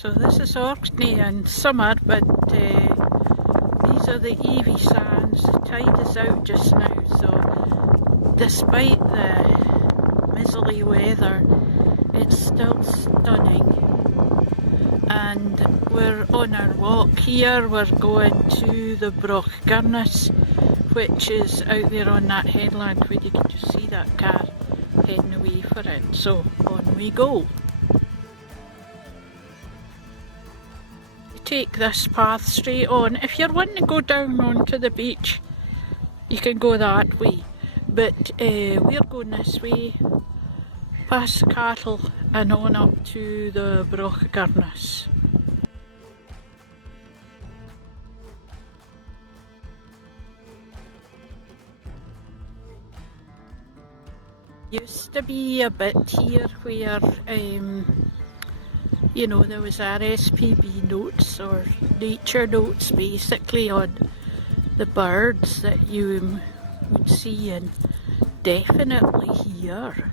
So this is Orkney in summer, but these are the Evie sands. The tide is out just now, so despite the miserly weather, it's still stunning. And we're on our walk here. We're going to the Broch Gurness, which is out there on that headland where you can just see that car heading away for it. So on we go. Take this path straight on. If you're wanting to go down onto the beach, you can go that way, but we're going this way, past the cattle and on up to the Broch Gurness. Used to be a bit here where you know, there was RSPB notes or nature notes basically on the birds that you would see, and definitely here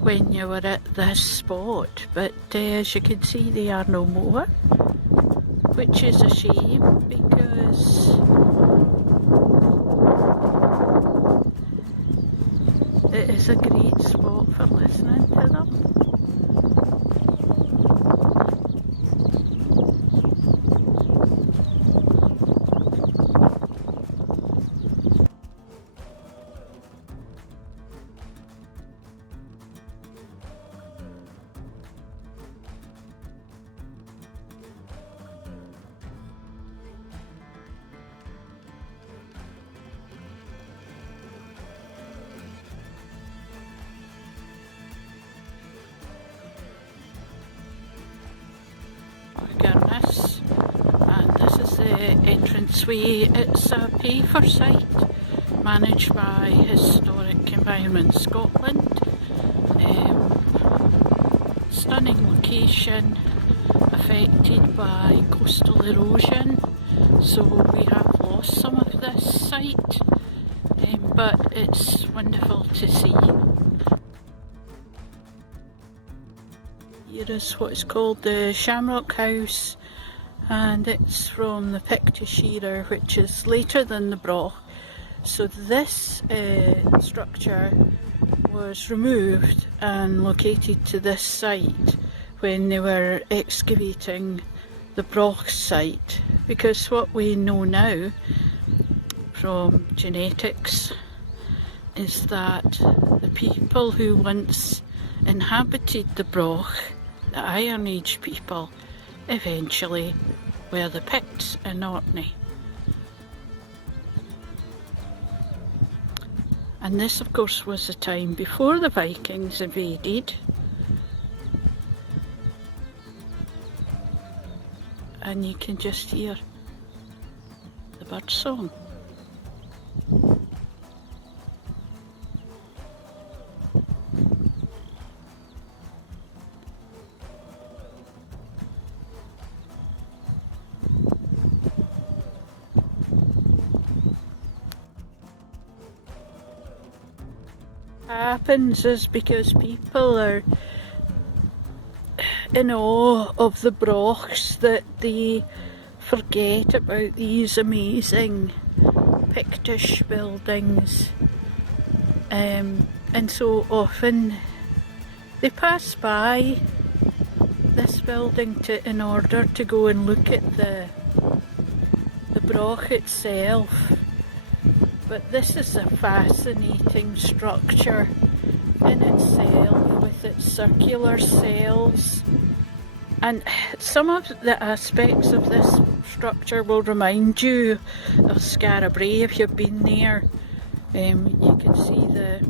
when you were at this spot, but as you can see they are no more, which is a shame because it is a great spot for listening to them. Gurness, and this is the entranceway. It's a pay-for site managed by Historic Environment Scotland. Stunning location, affected by coastal erosion, so we have lost some of this site, but it's wonderful to see. Here is what's called the Shamrock House, and it's from the Pictish era, which is later than the Broch. So this structure was removed and located to this site when they were excavating the Broch site, because what we know now from genetics is that the people who once inhabited the Broch, the Iron Age people, eventually were the Picts in Orkney. And this of course was the time before the Vikings invaded, and you can just hear the bird song. Happens is because people are in awe of the Brochs that they forget about these amazing Pictish buildings, and so often they pass by this building in order to go and look at the Broch itself. But this is a fascinating structure in itself, with its circular cells, and some of the aspects of this structure will remind you of Skara Brae if you've been there. You can see the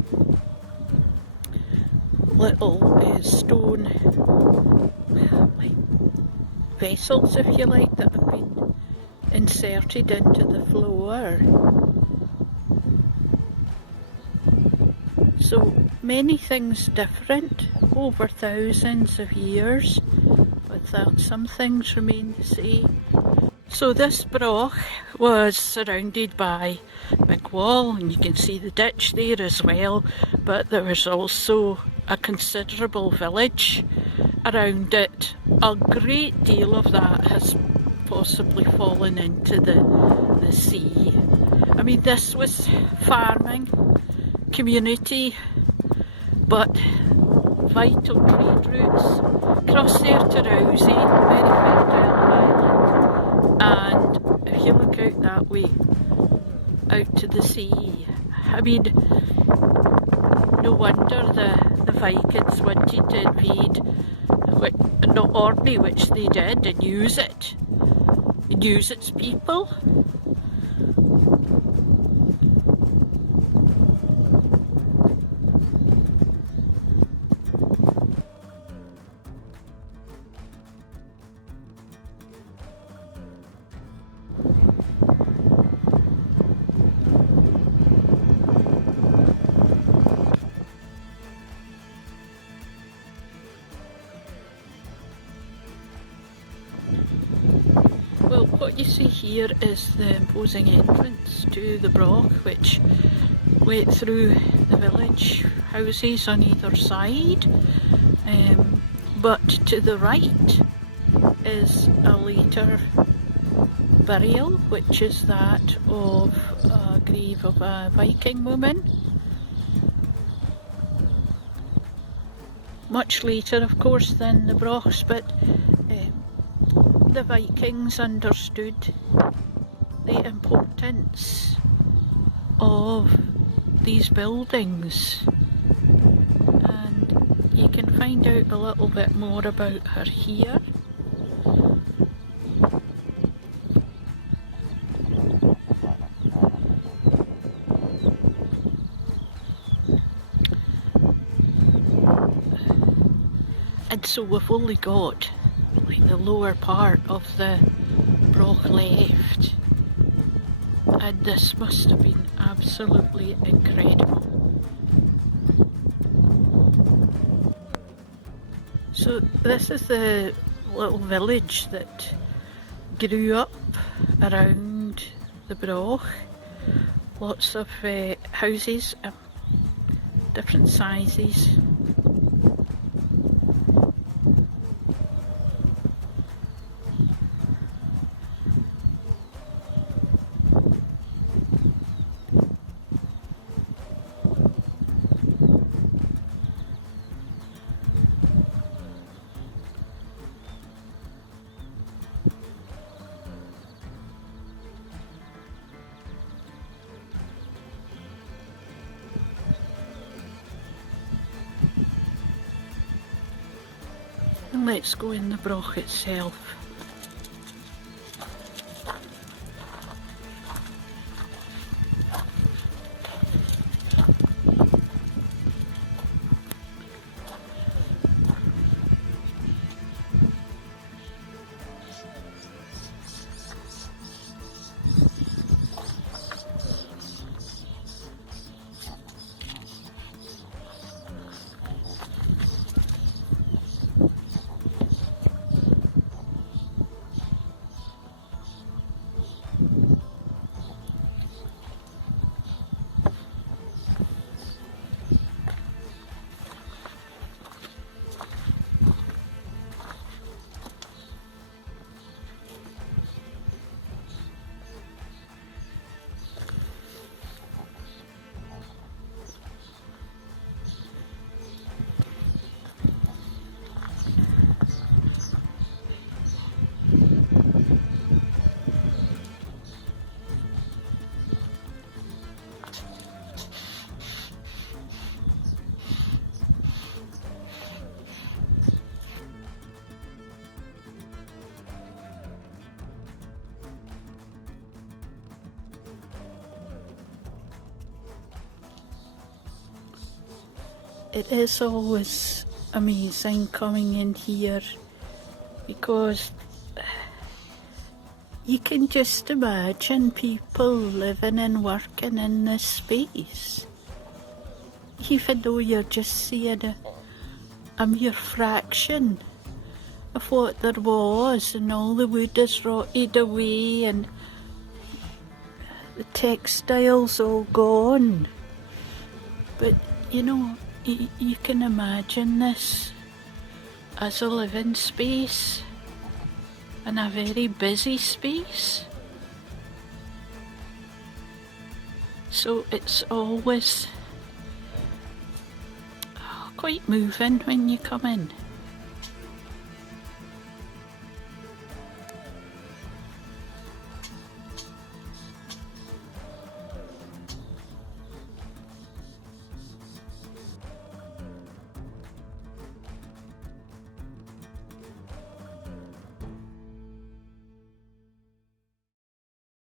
little stone vessels, if you like, that have been inserted into the floor. So many things different over thousands of years, but that some things remain the same. So this Broch was surrounded by a big wall, and you can see the ditch there as well, but there was also a considerable village around it. A great deal of that has possibly fallen into the sea. I mean, this was farming community, but vital trade routes across there to Rousey, very fertile island, and if you look out that way, out to the sea, I mean, no wonder the Vikings wanted to invade not Orkney, which they did, and use its people. Well, what you see here is the imposing entrance to the Broch, which went through the village houses on either side, but to the right is a later burial, which is that of a grave of a Viking woman. Much later, of course, than the Brochs, but the Vikings understood the importance of these buildings, and you can find out a little bit more about her here. And so we've only got like the lower part of the Broch left, and this must have been absolutely incredible. So this is the little village that grew up around the Broch. Lots of houses, different sizes. And let's go in the Broch itself. It is always amazing coming in here because you can just imagine people living and working in this space. Even though you're just seeing a mere fraction of what there was, and all the wood is rotted away and the textiles all gone. But you know, you can imagine this as a living space and a very busy space. So it's always quite moving when you come in.